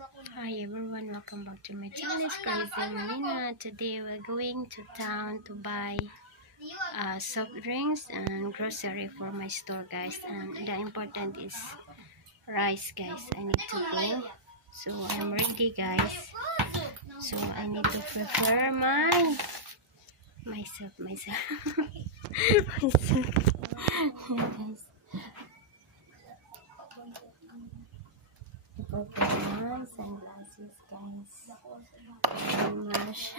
Hi everyone, welcome back to my channel. It's Crazy Manina. Today we're going to town to buy soft drinks and grocery for my store, guys. And the important is rice, guys. I need to go. So I'm ready, guys. So I need to prepare myself. Myself. Guys. Okay, my sunglasses, guys. Mash.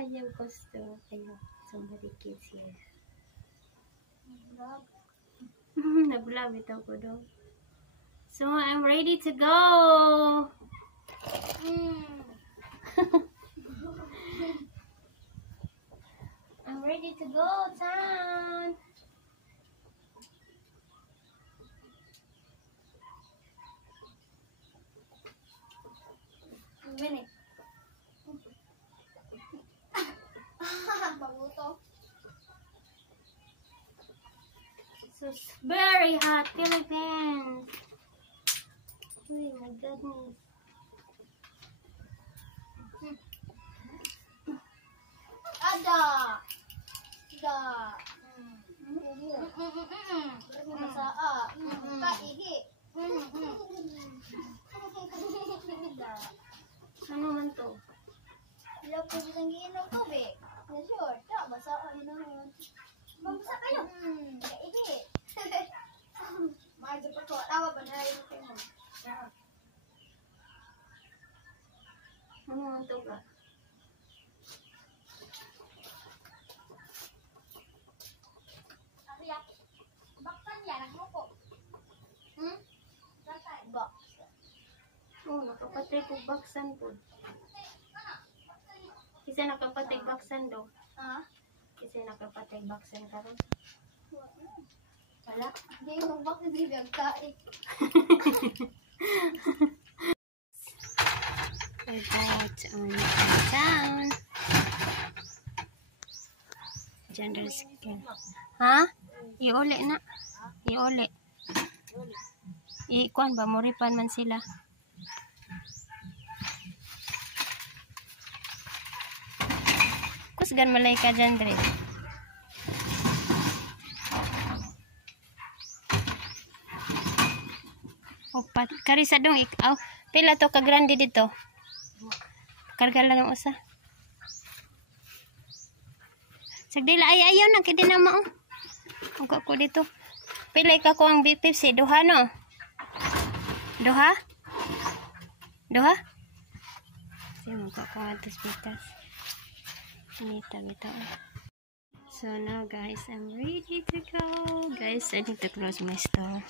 Ayaw gusto. Ayaw. Somebody kids here. Nag-vlog ito ko daw. So, I'm ready to go. I'm ready to go, town. Minute. So it's very hot, Philippines. Oh my goodness. Ada. Masaa. Kaihi. Ano man to? Ilang po isang giinom tubig. Na sure. Tak, masaa din naman. Mabasa kayo. Kaihi. Mahal pa ko. Tawa ba na rin kayo mo? Ano man to ba? Ariyak. Baktan yan. Ang moko. Box. Oh, nakapatay ko baksan po. Kasi nakapatay baksan do. Ha? Kasi nakapatay baksan karon. Wala. Hindi yung box hindi biyagkain. We're about on town. Gender skin. Ha? Iuli na. Iuli. Ikuan ba? Muripan man sila. Kusgan malay ka dyan, Dre. Opat. Karisa dong. Ikaw. Pila to ka grande dito. Karga lang ang usa. Sagdila ay ayaw na. Kaya din naman. Ang ko dito. Pilay ka ko ang Pepsi. Duha no? Duha? Duha? Sige mo ka ko atas pitas. Nita bitaw. So now guys, I'm ready to go. Guys, I need to close my store.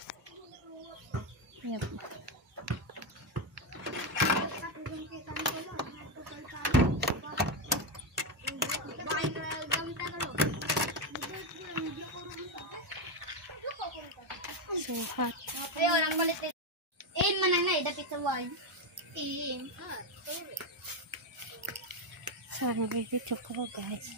Yep. So hot. Ayun, ang kulit nito. Manang na, dapit sa wine. So I'm ready to go, guys.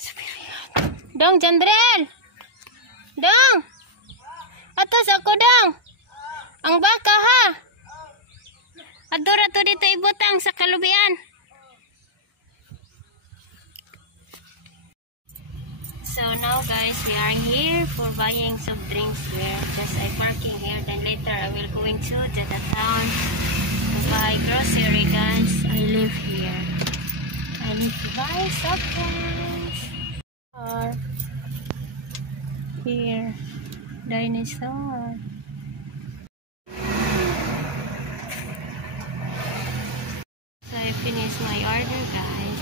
So very hot. Dong, Jandrel! Dong! Atos ako, Dong! Ang baka, ha? Adora to dito ibutang sa kalubian. So now guys, we are here for buying some drinks. We're just parking here. Then later I will going to the town to buy grocery, guys. I live here. I need to buy soft drinks. Or here, dinosaur. So I finished my order, guys.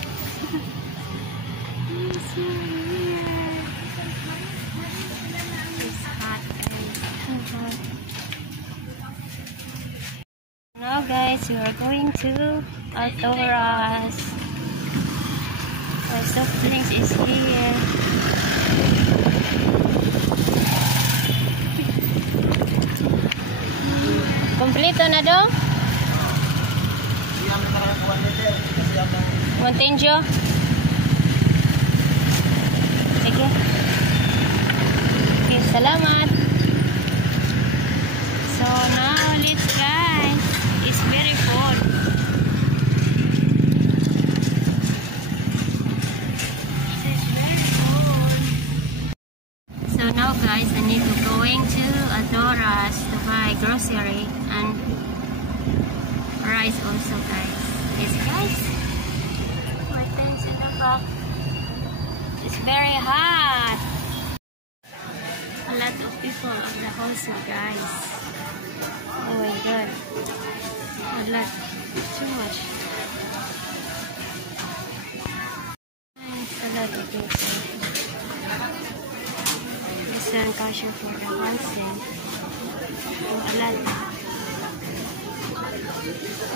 It's hot, guys. Now, guys, we are going to Altoras. Our soft drinks is here. Kompleto na do? Mountain Dew. Sige. Okay, salamat. So now let's guys. It's very cold. It's very cold. So now guys, I need to going to Adoras to buy grocery and rice also guys. Yes guys. My things in the back. It's very hot. A lot of people at the house guys. Oh my god. A lot. Too much. It's a lot of people. This one caution for the housing. Oh, a lot.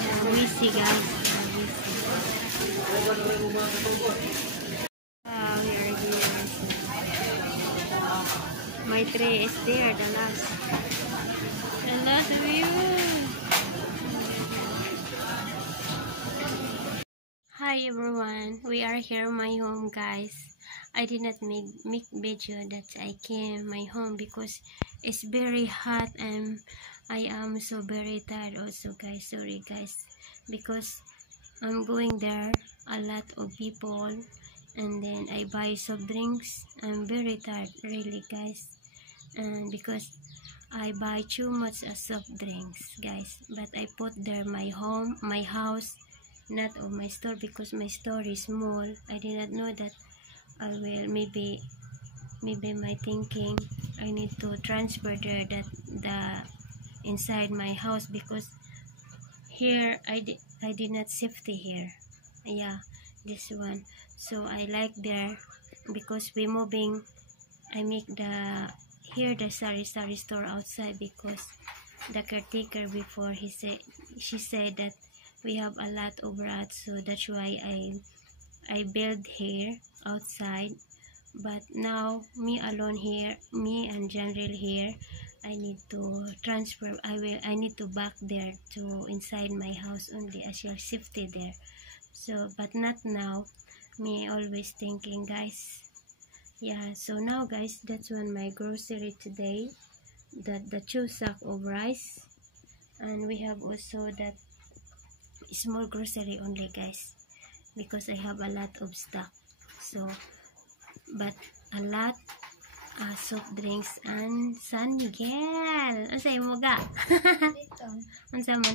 Yeah, we see guys. We see. Wow, we are here. My tray is there, the last. The last view. Hi everyone, we are here in my home guys. I did not make video that I came my home because it's very hot and I am so very tired also guys. Sorry guys, because I'm going there a lot of people and then I buy soft drinks. I'm very tired really guys, and because I buy too much soft drinks guys, but I put there my house, not of my store because my store is small. I did not know that I will maybe my thinking I need to transfer there that the inside my house because here I did not safety here. Yeah, this one. So I like there because we moving. I make the here the sari store outside because the caretaker before she said that we have a lot of rats, so that's why I build here outside. But now me alone here, me and Janril here, I need to transfer. I need to back there to inside my house only as your safety there. So but not now. Me always thinking guys. Yeah, so now guys, that's one my grocery today. The 2 sack of rice, and we have also that small grocery only guys because I have a lot of stock. So but a lot soft drinks and San Miguel. Ano sa'yo mo ga? Dito. Ano sa mo